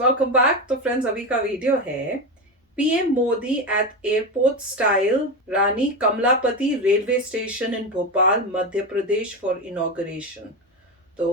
Welcome back. तो friends, अभी का वीडियो है PM Modi at airport style Rani Kamalapati railway station in Bhopal Madhya Pradesh for inauguration. तो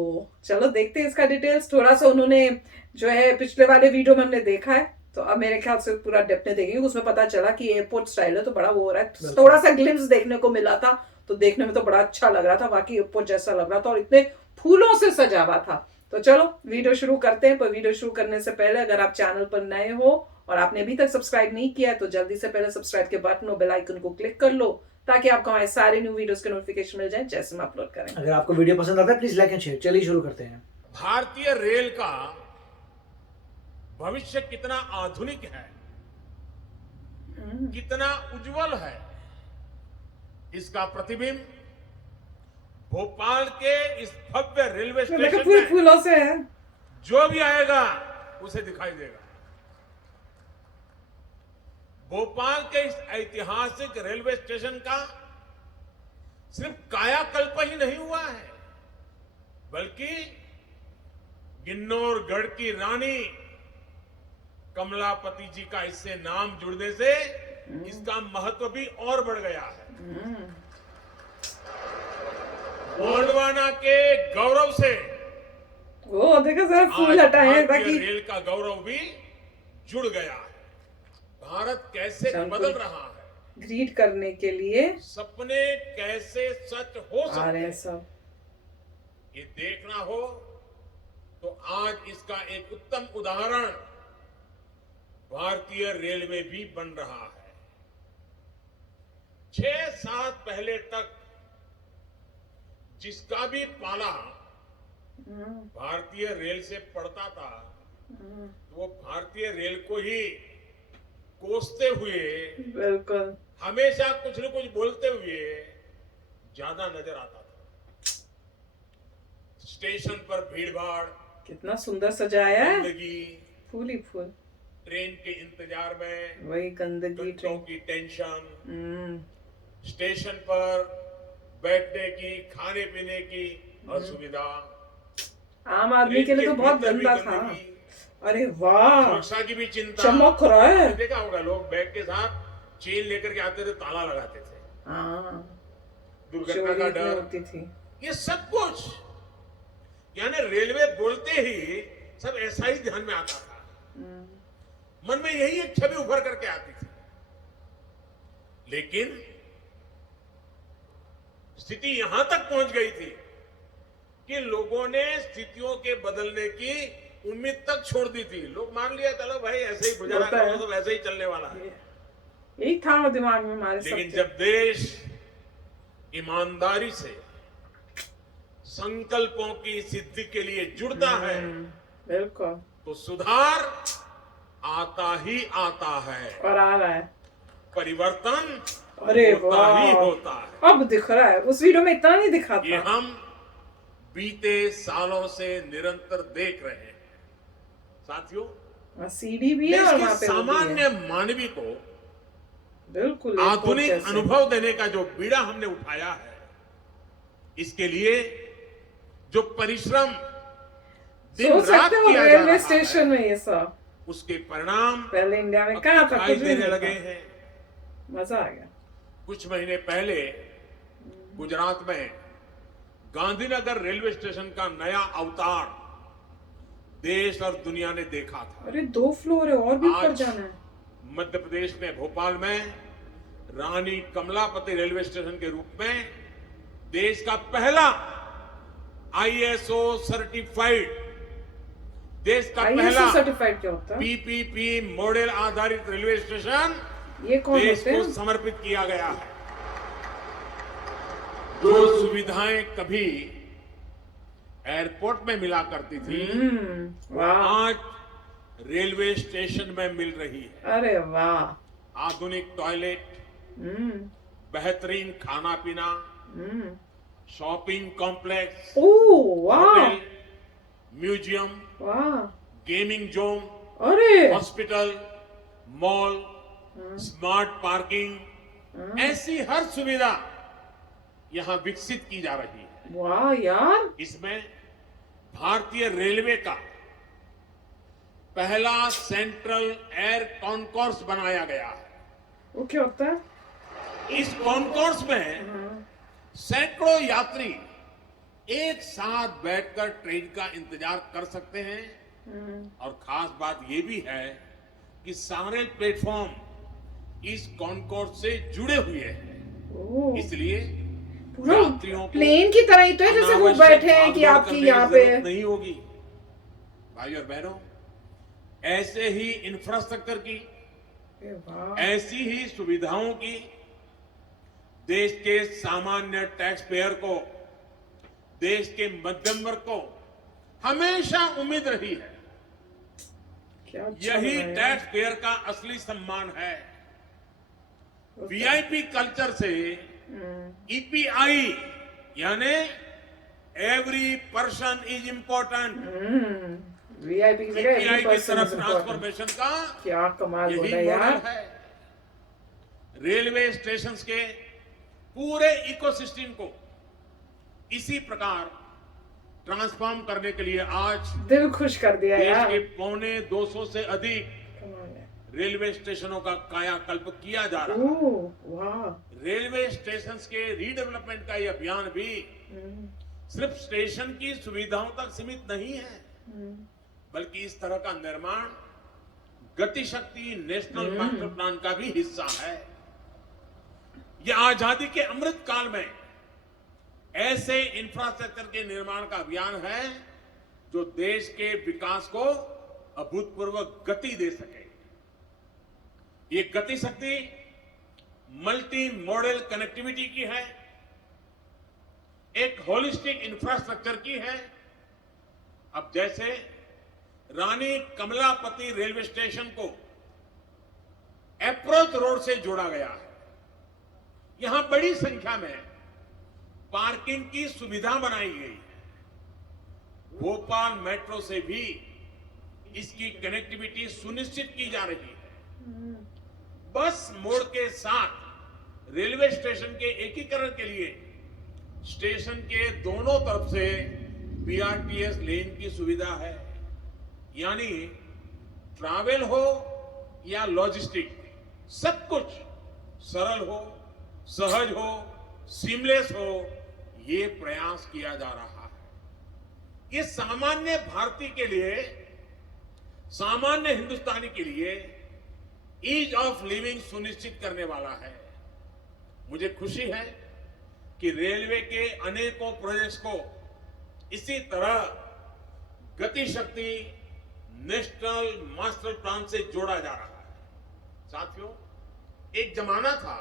चलो देखते हैं इसका डिटेल्स। थोड़ा सा उन्होंने जो है पिछले वाले वीडियो में हमने देखा है, तो अब मेरे ख्याल से पूरा डेप्थ में देखेंगे। उसमें पता चला कि एयरपोर्ट स्टाइल है तो बड़ा वो हो रहा है। थोड़ा सा ग्लिम्स देखने को मिला था तो देखने में तो बड़ा अच्छा लग रहा था, बाकी एयरपोर्ट जैसा लग रहा था और इतने फूलों से सजा हुआ था। तो चलो वीडियो शुरू करते हैं। पर वीडियो शुरू करने से पहले अगर आप चैनल पर नए हो और आपने अभी तक सब्सक्राइब नहीं किया है तो जल्दी से पहले सब्सक्राइब के बटन और बेल आइकन को क्लिक कर लो ताकि आपको हमारे सारे न्यू वीडियोस के नोटिफिकेशन मिल जाए जैसे हम अपलोड करें। अगर आपको वीडियो पसंद आता है प्लीज लाइक एंड शेयर। चलिए शुरू करते हैं। भारतीय रेल का भविष्य कितना आधुनिक है, कितना उज्जवल है, इसका प्रतिबिंब भोपाल के इस भव्य रेलवे स्टेशन में फूलों से है। जो भी आएगा उसे दिखाई देगा। भोपाल के इस ऐतिहासिक रेलवे स्टेशन का सिर्फ कायाकल्प ही नहीं हुआ है, बल्कि किन्नौरगढ़ की रानी कमलापति जी का इससे नाम जुड़ने से इसका महत्व भी और बढ़ गया है। गोंडवाना के गौरव से वो देखो जरा फूल हटाए ताकि रेल का गौरव भी जुड़ गया है। भारत कैसे बदल रहा है, ग्रीट करने के लिए सपने कैसे सच हो सकते हैं, सब ये देखना हो तो आज इसका एक उत्तम उदाहरण भारतीय रेलवे भी बन रहा है। 6 साल पहले तक जिसका भी पाला भारतीय रेल से पड़ता था तो वो भारतीय रेल को ही कोसते हुए, बिल्कुल हमेशा कुछ न कुछ बोलते हुए ज्यादा नजर आता था। स्टेशन पर भीड़भाड़, कितना सुंदर सजाया है, गंदगी, फूल ही फूल, ट्रेन के इंतजार में वही गंदगी, ट्रेन की टेंशन, स्टेशन पर बैठने की, खाने पीने की असुविधा, आम आदमी के लिए तो बहुत गंदा था। अरे वाह, सुरक्षा की भी चिंता, चमक रहा है। देखा होगा लोग बैग के साथ चेन लेकर के आते थे, ताला लगाते थे, दुर्घटना का डर होती थी। ये सब कुछ यानी रेलवे बोलते ही सब ऐसा ही ध्यान में आता था। मन में यही एक छवि उभर करके आती थी। लेकिन स्थिति यहां तक पहुंच गई थी कि लोगों ने स्थितियों के बदलने की उम्मीद तक छोड़ दी थी। लोग मान लिया चलो भाई ऐसे ही गुजारा करो, तो वैसे ही चलने वाला है। यही था दिमाग में हमारे। लेकिन जब देश ईमानदारी से संकल्पों की सिद्धि के लिए जुड़ता है, बिल्कुल, तो सुधार आता ही आता है और आ रहा है परिवर्तन। अरे होता ही होता है। अब दिख रहा है, उस वीडियो में इतना नहीं दिखा था। ये हम बीते सालों से निरंतर देख रहे हैं साथियों। सीडी भी है और वहां पे सामान्य मानवी को बिल्कुल आधुनिक अनुभव देने का जो बीड़ा हमने उठाया है, इसके लिए जो परिश्रम दिन रात किया जा रहा है, रेलवे स्टेशन में ये सब उसके परिणाम पहले इंडिया में कहाँ था, कुछ देने लगे हैं। मजा आ गया। कुछ महीने पहले गुजरात में गांधीनगर रेलवे स्टेशन का नया अवतार देश और दुनिया ने देखा था। अरे 2 फ्लोर है और भी ऊपर जाना है। मध्य प्रदेश में भोपाल में रानी कमलापति रेलवे स्टेशन के रूप में देश का पहला आईएसओ सर्टिफाइड, देश का पहला सर्टिफाइड क्या होता है? पीपीपी मॉडल आधारित रेलवे स्टेशन ये कौन देश को समर्पित किया गया है। जो सुविधाएं कभी एयरपोर्ट में मिला करती थी, आज रेलवे स्टेशन में मिल रही है। अरे वाह, आधुनिक टॉयलेट, बेहतरीन खाना पीना, shopping complex, hotel, museum, gaming zone, अरे हॉस्पिटल, मॉल, स्मार्ट पार्किंग, ऐसी हर सुविधा यहां विकसित की जा रही है। वाह यार, इसमें भारतीय रेलवे का पहला सेंट्रल एयर कॉन्कोर्स बनाया गया है। वो क्या होता है? इस कॉन्कोर्स में सैकड़ों यात्री एक साथ बैठकर ट्रेन का इंतजार कर सकते हैं और खास बात यह भी है कि सारे प्लेटफॉर्म इस कॉन्कोर्स से जुड़े हुए हैं, इसलिए पूरा यात्रियों को प्लेन की तरह ही तो है जैसे वो अनावश्यक बैठे हैं कि भागदौड़ आपकी करने की यहाँ पे जरूरत नहीं होगी। भाई और बहनों, ऐसे ही इंफ्रास्ट्रक्चर की, वाह, ऐसी ही सुविधाओं की देश के सामान्य टैक्स पेयर को, देश के मध्यम वर्ग को हमेशा उम्मीद रही है। क्या अच्छा यही बनाया। टैक्स पेयर का असली सम्मान है। वीआईपी कल्चर से ईपीआई यानी every person is important, VIP की जगह ईपीआई की person तरफ is important। ट्रांसफॉर्मेशन का क्या कमाल यही बोला मॉडल यार। है। रेलवे स्टेशंस के पूरे इकोसिस्टम को इसी प्रकार ट्रांसफॉर्म करने के लिए आज दिल खुश कर दिया देश यार। के 250 से अधिक कमाल है। रेलवे स्टेशनों का कायाकल्प किया जा रहा है। ओह, वाह, रेलवे स्टेशन के रीडेवलपमेंट का ये अभियान भी सिर्फ स्टेशन की सुविधाओं तक सीमित नहीं है, बल्कि इस तरह का निर्माण गति शक्ति नेशनल मास्टर प्लान का भी हिस्सा है। यह आजादी के अमृत काल में ऐसे इंफ्रास्ट्रक्चर के निर्माण का अभियान है जो देश के विकास को अभूतपूर्व गति दे सके। ये गति शक्ति मल्टी मॉडल कनेक्टिविटी की है, एक होलिस्टिक इंफ्रास्ट्रक्चर की है। अब जैसे रानी कमलापति रेलवे स्टेशन को अप्रोच रोड से जोड़ा गया है, यहां बड़ी संख्या में पार्किंग की सुविधा बनाई गई है। भोपाल मेट्रो से भी इसकी कनेक्टिविटी सुनिश्चित की जा रही है। बस मोड़ के साथ रेलवे स्टेशन के एकीकरण के लिए स्टेशन के दोनों तरफ से बीआरटीएस लेन की सुविधा है, यानी ट्रैवल हो या लॉजिस्टिक सब कुछ सरल हो, सहज हो, सीमलेस हो, ये प्रयास किया जा रहा है। ये सामान्य भारतीय के लिए, सामान्य हिंदुस्तानी के लिए ईज ऑफ लिविंग सुनिश्चित करने वाला है। मुझे खुशी है कि रेलवे के अनेकों प्रोजेक्ट्स को इसी तरह गति शक्ति नेशनल मास्टर प्लान से जोड़ा जा रहा है। साथियों, एक जमाना था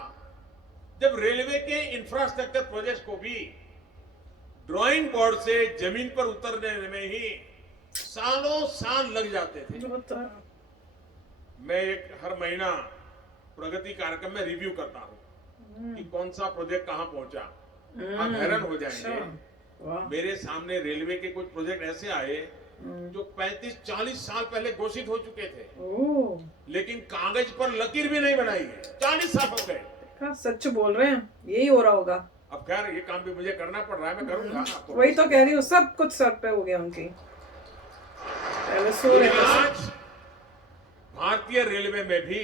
जब रेलवे के इंफ्रास्ट्रक्चर प्रोजेक्ट्स को भी ड्राइंग बोर्ड से जमीन पर उतरने में ही सालों साल लग जाते थे। मैं हर महीना प्रगति कार्यक्रम में रिव्यू करता हूं कि कौन सा प्रोजेक्ट कहां पहुंचा। आप हैरान हो जाएंगे, मेरे सामने रेलवे के कुछ प्रोजेक्ट ऐसे आए जो 35-40 साल पहले घोषित हो चुके थे, लेकिन कागज पर लकीर भी नहीं बनाई है। 40 साल हो गए। सच बोल रहे हैं, यही हो रहा होगा। अब खैर ये काम भी मुझे करना पड़ रहा है, मैं करूंगा। वही तो कह रही हूँ, सब कुछ सर पे हो गया उनकी। पहले सो रहे थे। आज भारतीय रेलवे में भी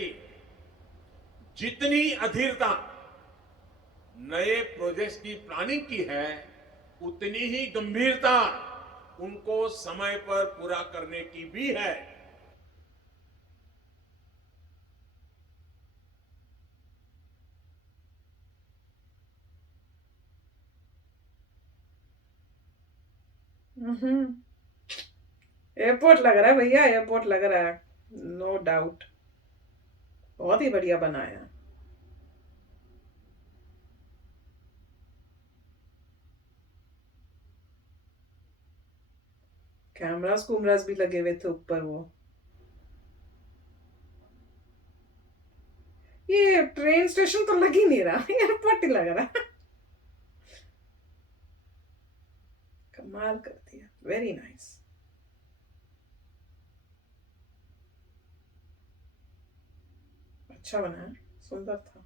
जितनी अधीरता नए प्रोजेक्ट्स की प्लानिंग की है, उतनी ही गंभीरता उनको समय पर पूरा करने की भी है। एयरपोर्ट लग रहा है भैया, एयरपोर्ट लग रहा है, नो डाउट। बहुत ही बढ़िया बनाया। कैमरास कुमरास भी लगे हुए थे ऊपर। वो ये ट्रेन स्टेशन तो लग ही नहीं रहा, एयरपोर्ट ही लग रहा है। कमाल कर दिया, वेरी नाइस। अच्छा बना है, सुंदर था।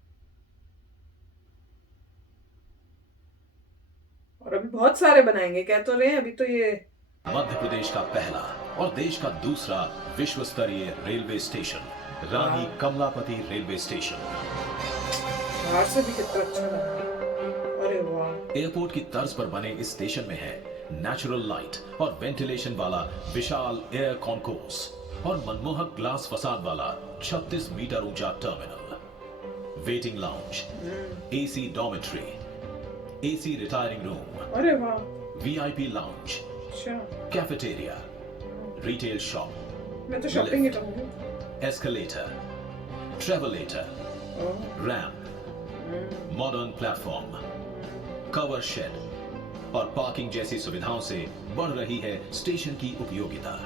और अभी बहुत सारे बनाएंगे, कह तो रहे हैं। अभी तो ये मध्य प्रदेश का पहला और देश का दूसरा विश्व स्तरीय रेलवे स्टेशन रानी कमलापति रेलवे स्टेशन। बाहर से भी कितना अच्छा लग रहा है। अरे वाह। एयरपोर्ट की तर्ज पर बने इस स्टेशन में है नेचुरल लाइट और वेंटिलेशन वाला विशाल एयर कॉन्कोर्स और मनमोहक ग्लास फसाद वाला 36 मीटर ऊंचा terminal, waiting lounge, AC dormitory, AC retiring room, अरे वाह। वीआईपी लाउंज, अच्छा। कैफेटेरिया, रिटेल शॉप, मैं तो शॉपिंग ही करूंगी। एस्केलेटर, ट्रेवलेटर, ओह, ramp, modern platform, cover shed और पार्किंग जैसी सुविधाओं से बढ़ रही है स्टेशन की उपयोगिता।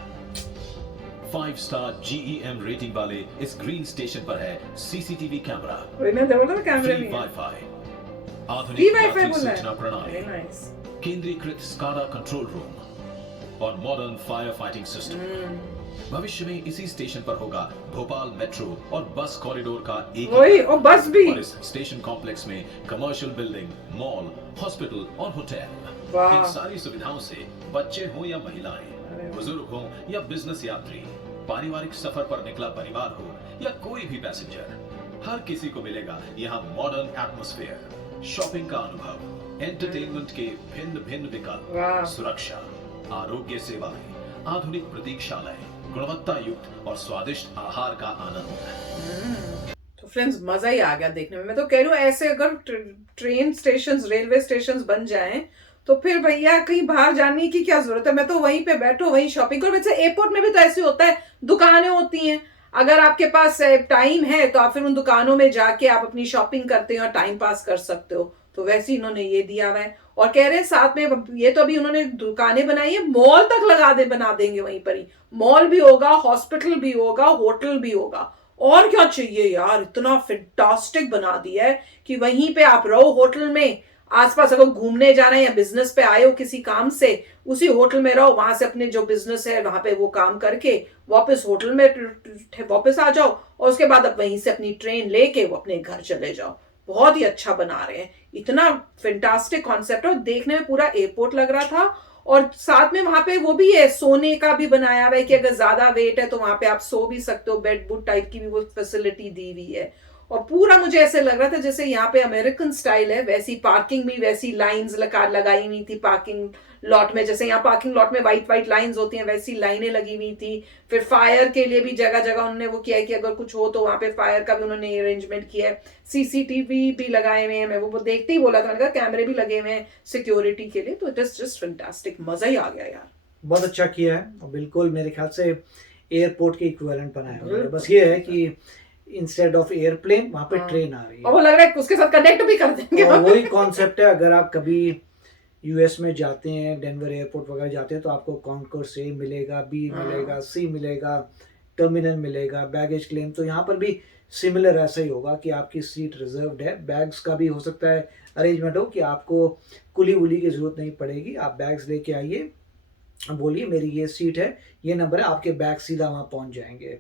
5 स्टार GEM रेटिंग वाले इस ग्रीन स्टेशन पर है सीसीटीवी कैमरा, वही मैं बोल रहा था कैमरे फ्री में। वाईफाई, फ्री आधुनिक वाईफाई यात्री बोला सूचना है। प्रणाली, वेरी नाइस। केंद्रीकृत SCADA कंट्रोल रूम और मॉडर्न फायर फाइटिंग सिस्टम। भविष्य में इसी स्टेशन पर होगा भोपाल मेट्रो और बस कॉरिडोर का एक ही वही, और बस भी। और इस स्टेशन कॉम्प्लेक्स में कमर्शियल बिल्डिंग, मॉल, हॉस्पिटल और होटल। वाह। इन सारी सुविधाओं से बच्चे हो या अरे महिलाएं, वाह। बुजुर्ग हो या बिजनेस यात्री, पारिवारिक सफर पर निकला परिवार हो या कोई भी पैसेंजर, हर किसी को मिलेगा यहाँ मॉडर्न एटमॉस्फेयर, शॉपिंग का अनुभव, एंटरटेनमेंट के भिन्न भिन्न विकल्प, वाह। सुरक्षा, आरोग्य सेवाएं, आधुनिक प्रतीक्षालय, गुणवत्ता युक्त और स्वादिष्ट आहार का आनंद। तो फ्रेंड्स मजा ही आ गया देखने में। मैं तो कह रही हूँ ऐसे अगर ट्रेन स्टेशन, रेलवे स्टेशन बन जाएं तो फिर भैया कहीं बाहर जाने की क्या जरूरत है। मैं तो वहीं पे बैठो, वहीं शॉपिंग करो। वैसे एयरपोर्ट में भी तो ऐसे होता है, दुकानें होती हैं। अगर आपके पास टाइम है तो आप फिर उन दुकानों में जाके आप अपनी शॉपिंग करते हो और टाइम पास कर सकते हो। तो वैसे ही इन्होंने ये दिया हुआ है और कह रहे हैं साथ में ये तो अभी उन्होंने दुकानें बनाई है, मॉल तक बना देंगे वहीं पर ही। मॉल भी होगा, हॉस्पिटल भी होगा, होटल भी होगा। और क्या चाहिए यार, इतना फैंटास्टिक बना दिया है कि वहीं पे आप रहो होटल में। आसपास अगर घूमने जाना है या बिजनेस पे आए हो किसी काम से, उसी होटल में रहो, वहां से अपने जो बिजनेस है वहां पे वो काम करके वापस होटल में वापस आ जाओ और उसके बाद आप वहीं से अपनी ट्रेन लेके वो अपने घर चले जाओ। बहुत ही अच्छा बना रहे हैं, इतना फैंटास्टिक कॉन्सेप्ट है। और देखने में पूरा एयरपोर्ट लग रहा था और साथ में वहां पे वो भी है, सोने का भी बनाया हुआ है कि अगर ज्यादा वेट है तो वहां पे आप सो भी सकते हो। बेड बुड टाइप की भी वो फैसिलिटी दी हुई है। और पूरा मुझे ऐसे लग रहा था जैसे यहाँ पे अमेरिकन स्टाइल है, वैसी पार्किंग भी वैसी लाइंस लगाई हुई थी पार्किंग लॉट में। जैसे यहाँ पार्किंग लॉट में व्हाइट व्हाइट लाइंस होती हैं, वैसी लाइनें लगी हुई थी। फिर फायर के लिए भी जगह जगह उन्होंने वो किया है कि अगर कुछ हो तो वहां पे फायर का भी उन्होंने अरेंजमेंट किया है। सीसीटीवी भी लगाए हुए हैं। मैं वो देखते ही बोला था, मैंने कहा कैमरे भी लगे हुए हैं सिक्योरिटी के लिए। तो इट इज जस्ट फैंटास्टिक, मजा ही आ गया यार। बहुत अच्छा किया है और बिल्कुल मेरे ख्याल से एयरपोर्ट के इक्विवेलेंट बनाया हुआ है। बस ये है कि इंस्टेड ऑफ एयरप्लेन वहां पे ट्रेन आ रही और वो लग रहा है कि उसके साथ कनेक्ट भी कर देंगे। है। और वही कॉन्सेप्ट है, अगर आप कभी यूएस में जाते हैं, डेनवर एयरपोर्ट वगैरह जाते हैं, तो आपको कॉन्कोर्स ए मिलेगा, बी मिलेगा, सी मिलेगा, टर्मिनल मिलेगा, बैगेज क्लेम। तो यहाँ पर भी सिमिलर ऐसा ही होगा कि आपकी सीट रिजर्व्ड है। बैग्स का भी हो सकता है अरेंजमेंट हो कि आपको कुली वुली की जरूरत नहीं पड़ेगी। आप बैग्स लेके आइए, बोलिए मेरी ये सीट है, ये नंबर है, आपके बैग सीधा वहाँ पहुँच जाएंगे।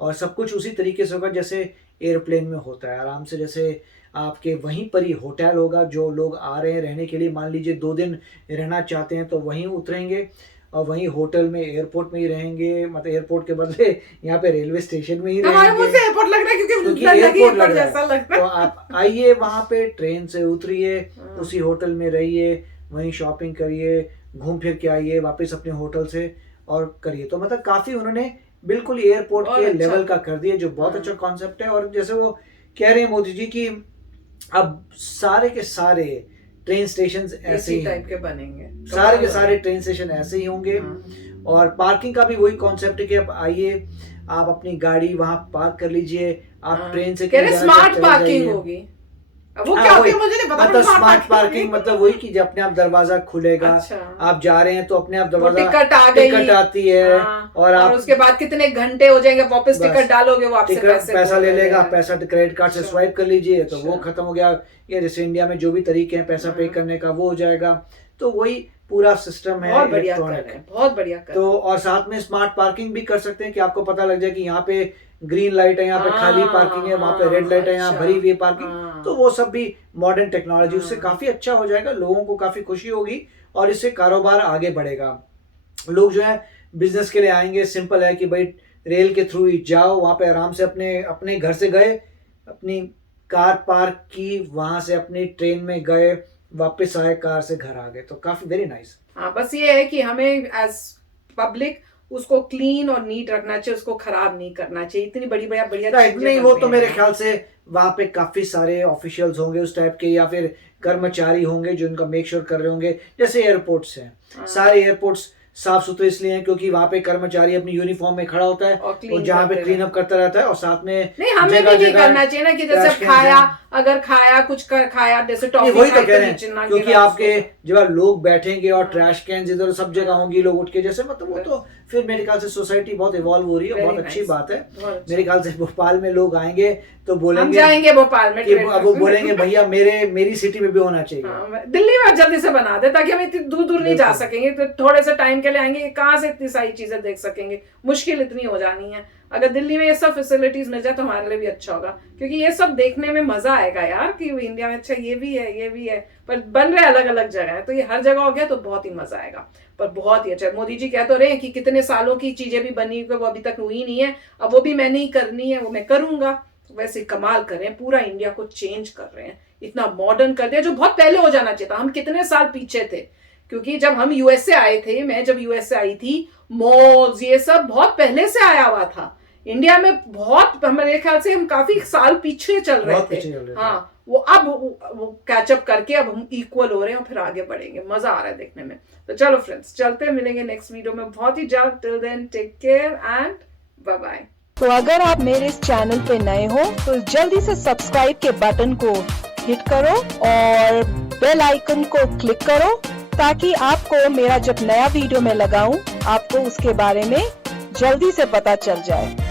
और सब कुछ उसी तरीके से होगा जैसे एयरप्लेन में होता है, आराम से। जैसे आपके वहीं पर ही होटल होगा, जो लोग आ रहे हैं रहने के लिए, मान लीजिए 2 दिन रहना चाहते हैं तो वहीं उतरेंगे और वहीं होटल में एयरपोर्ट में ही रहेंगे। मतलब एयरपोर्ट के बदले यहाँ पे रेलवे स्टेशन में ही हमारे रहेंगे, मुंह से एयरपोर्ट लग रहा है क्योंकि एयरपोर्ट लग रहा जैसा लग है। रहा तो आप आइए वहाँ पे, ट्रेन से उतरिए, उसी होटल में रहिए, वहीं शॉपिंग करिए, घूम फिर के आइए वापस अपने होटल से और करिए। तो मतलब काफी उन्होंने बिल्कुल एयरपोर्ट के अच्छा लेवल का कर दिया, जो बहुत अच्छा कॉन्सेप्ट है। और जैसे वो कह रहे हैं मोदी जी की अब सारे के सारे ट्रेन स्टेशन ऐसे ही टाइप के बनेंगे, सारे के सारे ट्रेन स्टेशन ऐसे ही होंगे। और पार्किंग का भी वही कॉन्सेप्ट है कि आप आइए, आप अपनी गाड़ी वहां पार्क कर लीजिए, आप ट्रेन से स्मार्ट पार्किंग होगी। वो क्या होती है मुझे नहीं पता। मतलब स्मार्ट पार्किंग मतलब वही कि जब अपने आप दरवाजा खुलेगा, अच्छा। आप जा रहे हैं तो अपने आप दरवाजा टिकट आती है। और आप उसके बाद कितने घंटे हो जाएंगे, वापस टिकट डालोगे, वो आपसे पैसा ले लेगा, पैसा क्रेडिट कार्ड से स्वाइप कर लीजिए तो वो खत्म हो गया। या जैसे इंडिया में जो भी तरीके हैं पैसा पे करने का, वो हो जाएगा। तो वही पूरा सिस्टम है इलेक्ट्रॉनिक, बहुत बढ़िया। तो और साथ में स्मार्ट पार्किंग भी कर सकते हैं कि आपको पता लग जाए कि यहाँ पे ग्रीन लाइट है, यहाँ पे खाली पार्किंग है, वहाँ पे रेड लाइट है, यहाँ भरी हुई पार्किंग। तो वो सब भी मॉडर्न टेक्नोलॉजी, उससे काफी अच्छा हो जाएगा, लोगों को काफी खुशी होगी और इससे कारोबार आगे बढ़ेगा। लोग जो है बिजनेस के लिए आएंगे, सिंपल है कि भाई रेल के थ्रू ही जाओ, वहाँ पे आराम से अपने घर से गए, अपनी कार पार्क की, वहाँ से अपनी ट्रेन में गए, वापस आए, कार से घर आ गए, तो काफी वेरी नाइस। हाँ, बस ये है कि हमें एज पब्लिक उसको क्लीन और नीट रखना चाहिए, उसको खराब नहीं करना चाहिए। इतनी बढ़िया नहीं, वो तो मेरे ख्याल से वहाँ पे काफी सारे ऑफिशियल्स होंगे उस टाइप के, या फिर कर्मचारी होंगे जो उनका मेक श्योर कर रहे होंगे। जैसे एयरपोर्ट्स हैं, सारे एयरपोर्ट्स साफ सुथरे इसलिए हैं क्योंकि वहाँ पे कर्मचारी अपनी यूनिफॉर्म में खड़ा होता है और जहाँ पे क्लीन अप करता रहता है, और साथ में नहीं, हमें भी नहीं करना चाहिए ना कि जैसे खाया कुछ खाया जैसे टॉफी, वही तो कह रहे हैं, क्योंकि आपके जब लोग बैठेंगे और ट्रैश कैन इधर सब जगह होंगी, लोग उठ के जैसे, मतलब वो तो फिर मेरे ख्याल से सोसाइटी बहुत इवॉल्व हो रही है, बहुत अच्छी बात है। मेरे ख्याल से भोपाल में लोग आएंगे तो बोलेंगे, जाएंगे भोपाल में, अब वो बोलेंगे भैया मेरी सिटी में भी होना चाहिए। दिल्ली में जल्दी से बना दे ताकि हम इतनी दूर नहीं जा सकेंगे, तो थोड़े से टाइम के लिए आएंगे, कहाँ से इतनी सारी चीजें देख सकेंगे, मुश्किल इतनी हो जानी है। अगर दिल्ली में ये सब फैसिलिटीज मिल जाए तो हमारे लिए भी अच्छा होगा, क्योंकि ये सब देखने में मजा आएगा यार कि इंडिया में अच्छा ये भी है, पर बन रहे अलग अलग जगह है, तो ये हर जगह हो गया तो बहुत ही मजा आएगा। पर बहुत ही अच्छा, मोदी जी कह तो रहे हैं कि कितने सालों की चीजें भी बनी वो अभी तक हुई नहीं है, अब वो भी मैंने ही करनी है, वो मैं करूंगा। वैसे कमाल कर रहे हैं, पूरा इंडिया को चेंज कर रहे हैं, इतना मॉडर्न कर दिया जो बहुत पहले हो जाना चाहिए था। हम कितने साल पीछे थे, क्योंकि जब हम यूएसए आए थे, मैं जब यूएसए आई थी, मॉल्स ये सब बहुत पहले से आया हुआ था। इंडिया में बहुत, हमारे ख्याल से हम काफी साल पीछे चल रहे थे। हाँ, वो अब वो कैचअप करके अब हम इक्वल हो रहे हैं और फिर आगे बढ़ेंगे, मजा आ रहा है देखने में। तो चलो फ्रेंड्स, चलते हैं, मिलेंगे नेक्स्ट वीडियो में बहुत ही जल्द। Till then take care and bye bye. तो अगर आप मेरे इस चैनल पे नए हो तो जल्दी से सब्सक्राइब के बटन को हिट करो और बेल आइकन को क्लिक करो, ताकि आपको मेरा जब नया वीडियो मैं लगाऊं आपको उसके बारे में जल्दी से पता चल जाए।